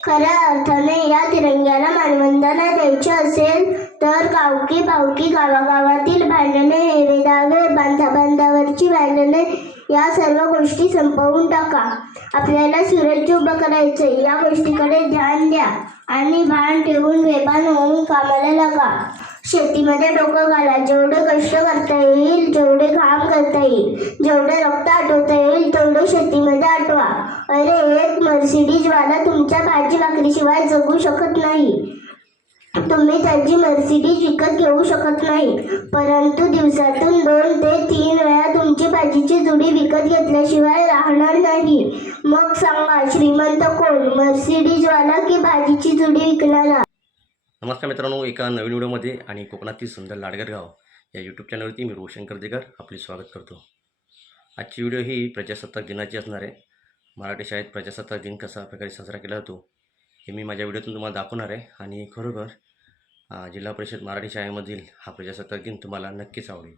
खऱ्या अर्थाने या तिरंग्याला मानवंदना द्यायची असेल तर गावकी बावकी गावागावातील भांडणे, हेवेदावे, बांधाबांधावरची भांडणे या सर्व गोष्टी संपवून टाका. आपल्याला सुराज्य उभं करायचंय. या गोष्टीकडे ध्यान द्या आणि भान ठेवून वेबान होऊन कामाला लागा. शेतीमध्ये डोकं घाला. जेवढे कष्ट करता येईल, जेवढे घाम करता येईल, जेवढे रक्त आटवता येईल तेवढे शेतीमध्ये आटवा. अरे, एक मर्सिडीज वाला तुमच्या भाजी भाकरीशिवाय जगू शकत नाही. तुम्ही त्याची मर्सिडीज विकत घेऊ शकत नाही, परंतु दिवसातून 2 ते 3 वेळा तुमची भाजीची जुडी विकत घेतल्याशिवाय राहणार नाही. मग सांगा, श्रीमंत कोण, मर्सिडीज वाला की भाजीची जुडी विकणारा? नमस्कार मित्रांनो, एका नवीन व्हिडिओमध्ये आणि कोकणातील सुंदर लाडगर गाव या यूट्यूब चॅनलवरती मी रोशन कर्देकर आपले स्वागत करतो. आजची व्हिडिओ ही प्रजासत्ताक दिनाची असणार आहे. मराठी शाळेत प्रजासत्ताक दिन कसा प्रकारे साजरा केला जातो हे मी माझ्या व्हिडिओतून तुम्हाला दाखवणार आहे. आणि खरोखर जिल्हा परिषद मराठी शाळेमधील हा प्रजासत्ताक दिन तुम्हाला नक्कीच आवडेल.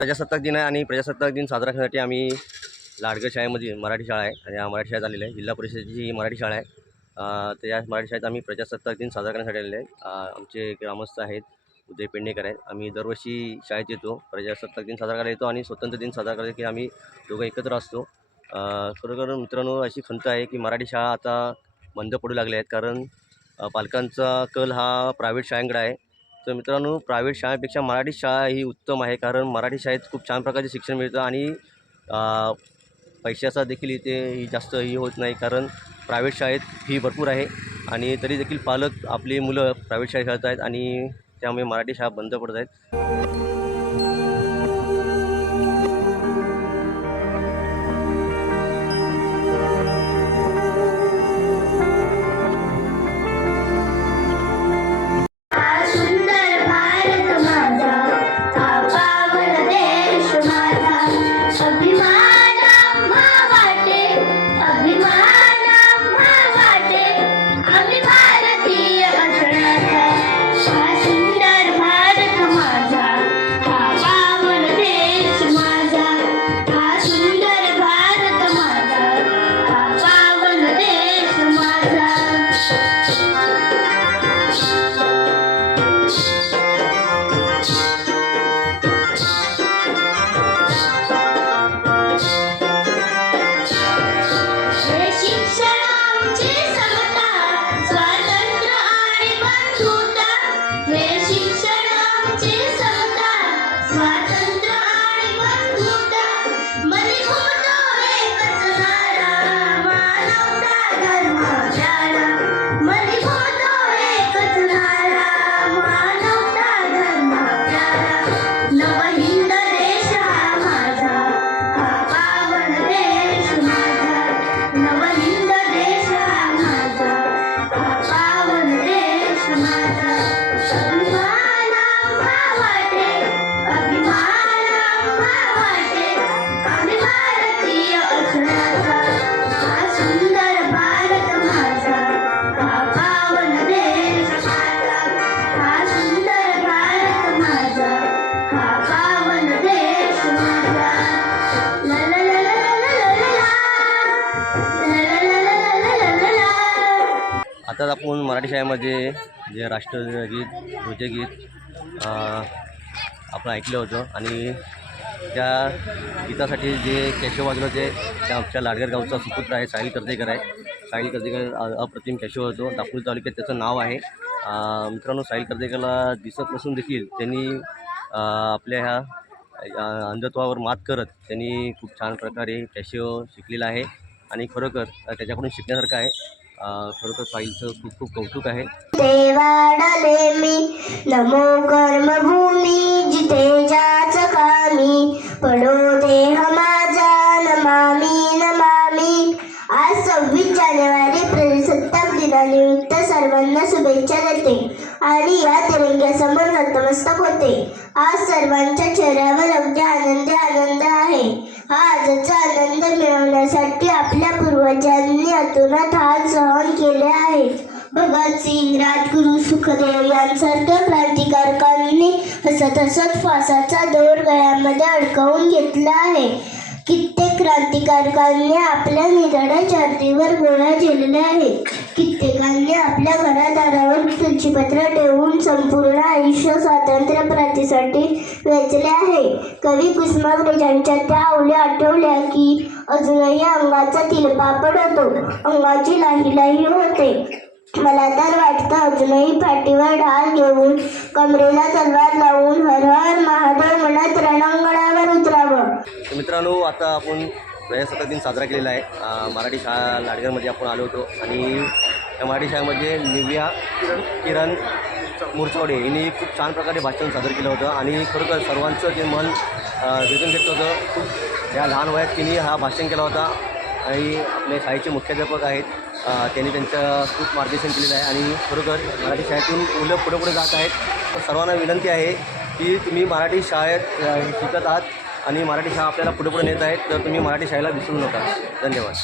प्रजासत्ताक दिन आहे आणि प्रजासत्ताक दिन साजरा करण्यासाठी आम्ही लाडगर शाळेमध्ये मराठी शाळा आहे आणि या मराठी शाळेत आलेलं आहे. जिल्हा परिषदेची ही मराठी शाळा आहे. तर या मराठी शाळेत आम्ही प्रजासत्ताक दिन साजरा करण्यासाठी आलेले आहे. आमचे ग्रामस्थ आहेत, उदय पेडणेकर आहेत. आम्ही दरवर्षी शाळेत येतो, प्रजासत्ताक दिन साजरा करायला येतो आणि स्वतंत्र दिन साजरा करायला की आम्ही दोघं एकत्र असतो. खरोखर मित्रांनो, अशी खंत आहे की मराठी शाळा आता बंद पडू लागल्या आहेत, कारण पालकांचा कल हा प्रायव्हेट शाळांकडे आहे. तर मित्रांनो, प्रायव्हेट शाळेपेक्षा मराठी शाळा ही उत्तम आहे, कारण मराठी शाळेत खूप छान प्रकारचे शिक्षण मिळतं आणि पैशाचा देखील इथे जास्त होत नाही, कारण प्रायव्हेट शाळेत फी भरपूर आहे आणि तरी देखील पालक आपली मुलं प्रायव्हेट शाळेत घालत आहेत आणि त्यामुळे मराठी शाळा बंद पडत आहेत. सुंदर भारत माझा आपण मराठी शाळेमध्ये जे राष्ट्रगीत ध्वजगीत आपण ऐकलं होतं आणि त्या गीतासाठी जे केशव वाजवलं ते आमच्या लाडगर गावचा सुपुत्र आहे साहिल कर्जेकर आहे. साहिल कर्जेकर अप्रतिम केशव होतो. दापोली तालुक्यात त्याचं नाव आहे. मित्रांनो, साहिल कर्जेकरला दिसत नसून देखील त्यांनी आपल्या ह्या अंधत्वावर मात करत त्यांनी खूप छान प्रकारे केशव शिकलेला आहे आणि खरोखर त्याच्याकडून शिकण्यासारखं आहे. खरोखर साहिलचं खूप खूप कौतुक आहे. देवाडले मी नमो कर्मभूमी जिथे जाच कामी पडो देह माझा नमामी नमामी. आज 26 जानेवारी प्रजासत्ताक दिनानिमित्त सर्वांना शुभेच्छा देते आणि या तिरंग्यासमोर नतमस्तक होते. आज सर्वांच्या चेहऱ्यावर अगदी आनंद आहे. हा आजचा आनंद मिळवण्यासाठी आपल्या पूर्वजांनी अतोनात हाल सहन केले आहेत. भगतसिंग, राजगुरू, सुखदेव यांसारख्या क्रांतिकारकांनी हसत हसत फासाचा दोर गळ्यामध्ये अडकवून घेतला आहे. कित्येक क्रांतिकारकांनी आपल्या निराळ्या छातीवर गोळ्या झेलल्या आहेत. कित्येकांनी आपल्या घरादारावर तुळशीपत्र ठेवून संपूर्ण आयुष्य स्वातंत्र्य प्राप्तीसाठी वेचले आहे. कवी कुसुमाग्रजांच्या त्या ओव्या आठवल्या की अजूनही अंगाचा तिलपा पडतो, अंगाची लाही होते. मला तर वाटतं अजूनही पाठीवर ढाल घेऊन कमरेला तलवार लावून हर हर महादेव म्हणत रणांगणावर उतरावं. मित्रांनो, आता आपण प्रजासत्ताक दिन साजरा केलेला आहे. मराठी शाळा लाडगरमध्ये आपण आलो होतो आणि त्या मराठी शाळेमध्ये निव्या किरण मोरचवडे यांनी खूप छान प्रकारे भाषण सादर केलं होतं आणि खरोखर सर्वांचं जे मन वेधून घेतलं होतं. खूप या लहान वयात तिने हा भाषण केला होता आणि आपले शाळेचे मुख्याध्यापक आहेत, त्यांनी त्यांचं खूप मार्गदर्शन केलेलं आहे आणि खरोखर मराठी शाळेतून मुलं पुढे जात आहेत. सर्वांना विनंती आहे की तुम्ही मराठी शाळेत शिकत आहात आणि मराठी शाळा आपल्याला पुढे नेत आहेत, तर तुम्ही मराठी शाळेला विसरू नका. धन्यवाद.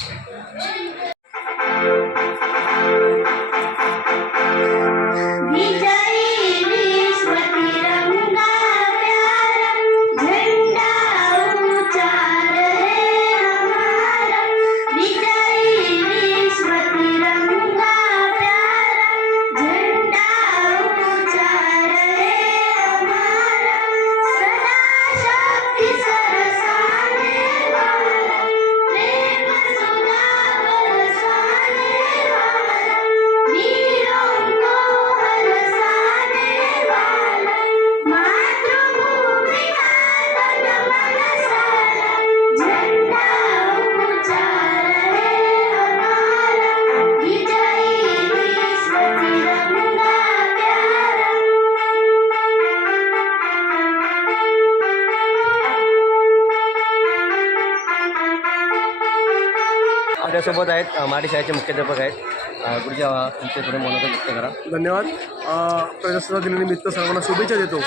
आपल्यासोबत आहेत मराठी शाळेचे मुख्याध्यापक आहेत. गुरुजी, तुमचे थोडे मनोगत व्यक्त करा. धन्यवाद. प्रजासत्ताक दिनानिमित्त सर्वांना शुभेच्छा देतो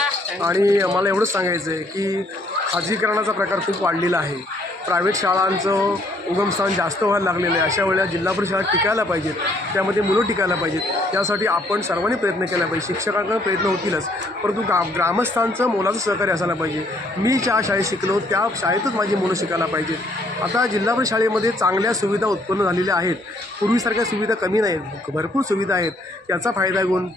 आणि मला एवढंच सांगायचं आहे की खाजगीकरणाचा प्रकार खूप वाढलेला आहे. प्रायव्हेट शाळांचं उगमस्थान जास्त व्हायला लागलेलं आहे. अशा वेळेला जिल्हा परिषद शाळा टिकायला पाहिजेत, त्यामध्ये मुलं टिकायला पाहिजेत. त्यासाठी आपण सर्वांनी प्रयत्न केला पाहिजे. शिक्षकांकडून प्रयत्न होतीलच, परंतु ग्रामस्थांचं मोलाचं सहकार्य असायला पाहिजे. मी ज्या शाळेत शिकलो त्या शाळेतच माझी मुलं शिकायला पाहिजेत. आता जिल्हा परिषद शाळेमध्ये चांगल्या सुविधा उत्पन्न झालेल्या आहेत. पूर्वीसारख्या सुविधा कमी नाहीत, भरपूर सुविधा आहेत. याचा फायदा घेऊन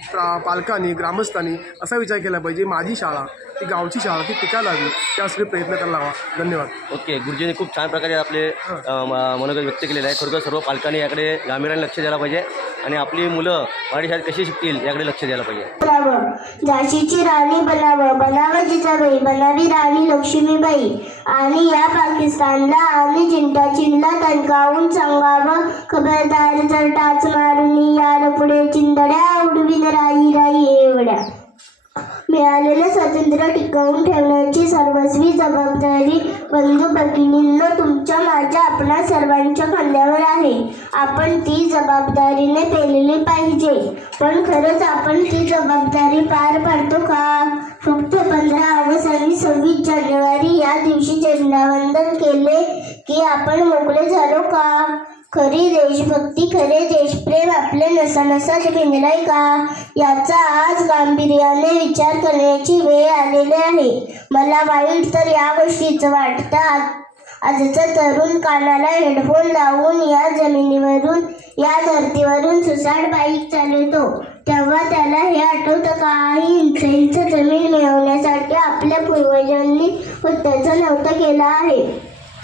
पालकांनी, ग्रामस्थांनी असा विचार केला पाहिजे, माझी शाळा ती गावची शाळा ती टिकायला हवी, त्यासाठी प्रयत्न करायला हवा. धन्यवाद. ओके, गुरुजींनी खूप छान प्रकारे आपले मनोगत व्यक्त केलेलं आहे. खरोखर सर्व पालकांनी याकडे गांभीर्याने लक्ष द्यायला पाहिजे आणि आपली मुलं मराठी शाळेत कशी शिकतील याकडे लक्ष द्यायला पाहिजे. झाशीची राणी बनावं जिजाबाई, बनावी राणी लक्ष्मीबाई आणि या पाकिस्तानला आणि चिंटा तणकावून सांगावं खबरदार, जर टाच मारून यार पुढे चिंदड्या उडवीन राई एवढ्या. मिळालेलं स्वातंत्र्य टिकवून ठेवण्याची सर्वस्वी जबाबदारी बंधू भगिनींनो तुमच्या माझ्या आपणा सर्वांच्या खांद्यावर आहे. आपण ती जबाबदारीने पेलली पाहिजे. पण खरंच आपण ती जबाबदारी पार पाडतो का? फक्त 15 ऑगस्ट आणि 26 जानेवारी या दिवशी झेंडावंदन केले की आपण मोकळे झालो का? खरी देशभक्ती, खरे देशप्रेम आपले नसानसात भिनलंय का? याचा आज गांभीर्याने विचार करण्याची वेळ आलेली आहे. मला वाईट तर या गोष्टीचं वाटतं. आजचा तरुण कानाला हेडफोन लावून या जमिनीवरून, या धर्तीवरून सुसाट बाईक चालवतो, तेव्हा त्याला हे आठवतं काही इंच जमीन मिळवण्यासाठी आपल्या पूर्वजांनी हुत्याचा नव्हता केला आहे.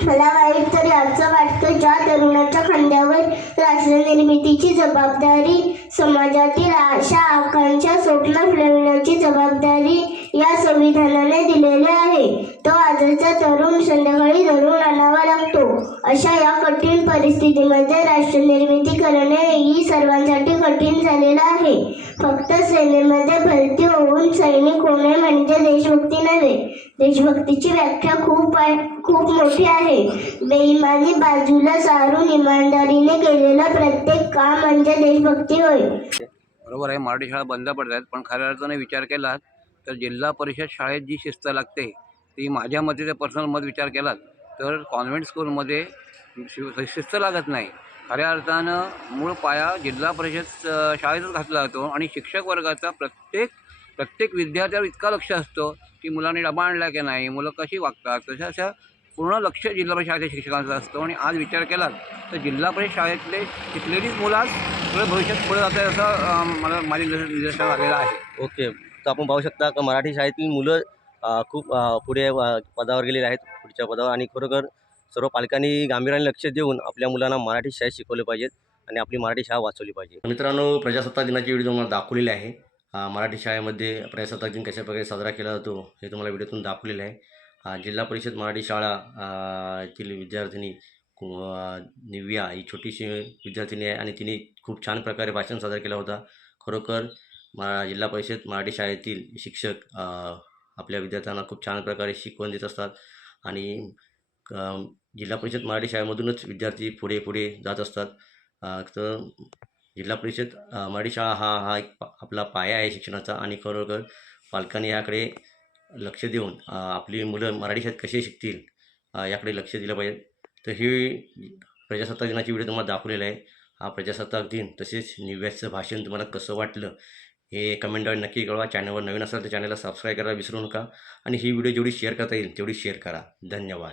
मला वाईट तरी असं वाटतं, ज्या तरुणाच्या खांद्यावर राष्ट्रनिर्मितीची जबाबदारी, समाजातील आशा आकांक्षा स्वप्न फुलवण्याची जबाबदारी या संविधानाने दिलेली आहे, तो आजचा तरुण संध्याकाळी धरून आणावा लागतो. अशा या कठीण परिस्थितीमध्ये राष्ट्रनिर्मिती करणे ही सर्वांसाठी कठीण झालेलं आहे. फक्त सेनेमध्ये भरती होऊन सैनिक होणे म्हणजे देशभक्ती नव्हे. देशभक्तीची व्याख्या खूप मोठी आहे. बेईमानी बाजूला सारून इमानदारीने केलेलं प्रत्येक काम म्हणजे देशभक्ती होय. बरोबर आहे, मराठी शाळा बंद पडत आहेत, पण खऱ्या अर्थाने विचार केला तर जिल्हा परिषद शाळेत जी शिस्त लागते ती माझ्या मते, ते पर्सनल मत विचार केलात तर कॉन्व्हेंट स्कूलमध्ये शिस्त लागत नाही. खऱ्या अर्थानं मूळ पाया जिल्हा परिषद शाळेतच घातला जातो आणि शिक्षक वर्गाचा प्रत्येक विद्यार्थ्यावर इतका लक्ष असतो की मुलांनी डबा आणला की नाही, मुलं कशी वागतात, तशा पूर्ण लक्ष जिल्हा परिषद शाळेच्या शिक्षकांचं असतं. आणि आज विचार केलात तर जिल्हा परिषद शाळेतले शिकलेलीच मुलं आज पुढे भविष्यात पुढे जातात असं मला माझ्या निदर्शनास आलेलं आहे. ओके, तर आपण पाहू शकता की मराठी शाळेतील मुलं खूप पुढे पदावर गेलेले आहेत, पुढच्या पदावर. आणि खरोखर सर्व पालकांनी गांभीर्याने लक्ष देऊन आपल्या मुलांना मराठी शाळेत शिकवले पाहिजेत आणि आपली मराठी शाळा वाचवली पाहिजे. मित्रांनो, प्रजासत्ताक दिनाची व्हिडिओ तुम्हाला दाखवलेली आहे. मराठी शाळेमध्ये प्रजासत्ताक दिन कशाप्रकारे साजरा केला जातो हे तुम्हाला व्हिडिओतून दाखवलेलं आहे. जिल्हा परिषद मराठी शाळा तील विद्यार्थिनी निव्या ही छोटीशी विद्यार्थिनी आहे आणि तिने खूप छान प्रकारे भाषण सादर केला होता. खरोखर जिल्हा परिषद मराठी शाळेतील शिक्षक आपल्या विद्यार्थ्यांना खूप छान प्रकारे शिकवण देत असतात आणि जिल्हा परिषद मराठी शाळेमधूनच विद्यार्थी पुढे जात असतात. तर जिल्हा परिषद मराठी शाळा हा एक आपला पाया आहे शिक्षणाचा आणि खरोखर पालकांनी याकडे लक्ष देऊन आपली मुलं मराठी शाळेत कसे शिकतील याकडे लक्ष दिलं पाहिजे. तर ही प्रजासत्ताक दिनाची व्हिडिओ तुम्हाला दाखवलेला आहे. हा प्रजासत्ताक दिन तसेच निव्याचं भाषण तुम्हाला कसं वाटलं हे कमेंटद्वारे नक्की कळवा. चॅनलवर नवीन असाल तर चॅनलला सबस्क्राईब करायला विसरू नका आणि ही व्हिडिओ जेवढी शेअर करता येईल तेवढी शेअर करा. धन्यवाद.